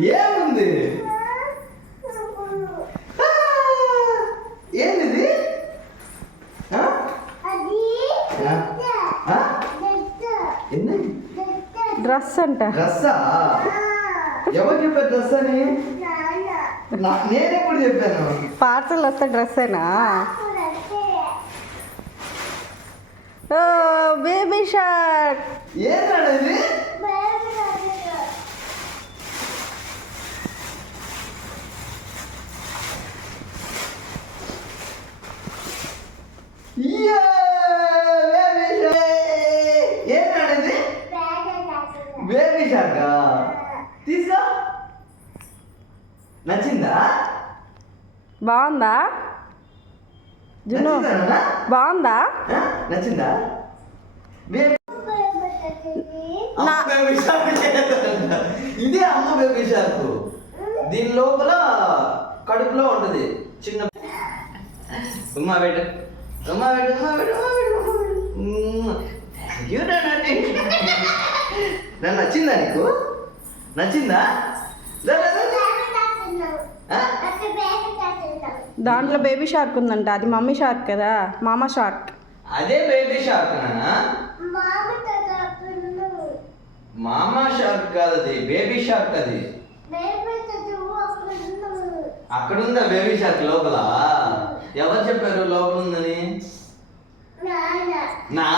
ఏముంది? ఏంది? డ్రెస్ అంట. డ్రెస్సా? ఎవరు చెప్పారు డ్రెస్ అని? నేనెప్పుడు చెప్పాను? పార్సల్ వస్తే డ్రెస్సేనా? ఓ బేబీ షార్క్. ఏంటండి ఏంటండి బేబీ షార్క్ తీసుకో. నచ్చిందా? బాగుందా జున్ను? బాగుందా? నచ్చిందా? ఇదే అమ్మ బేబీ షార్క్. దీని లోపల కడుపులో ఉంటది చిన్న ఉమ్మా పెట్టు ఉమ్మా పెట్టు ఉమ్మా పెట్టు నన్ను నచ్చిందా నీకు? నచ్చిందా? దాంట్లో బేబీ షార్క్ ఉందంట. అది మమ్మీ షార్క్ కదా, మామా షార్క్. అదే బేబీ షార్క్ నానా? మామా షార్క్ కాదు, అది బేబీ షార్క్. అది అక్కడుందా బేబీ షార్క్ లోపల? ఎవరు చెప్పారు లోపల ఉందని? నా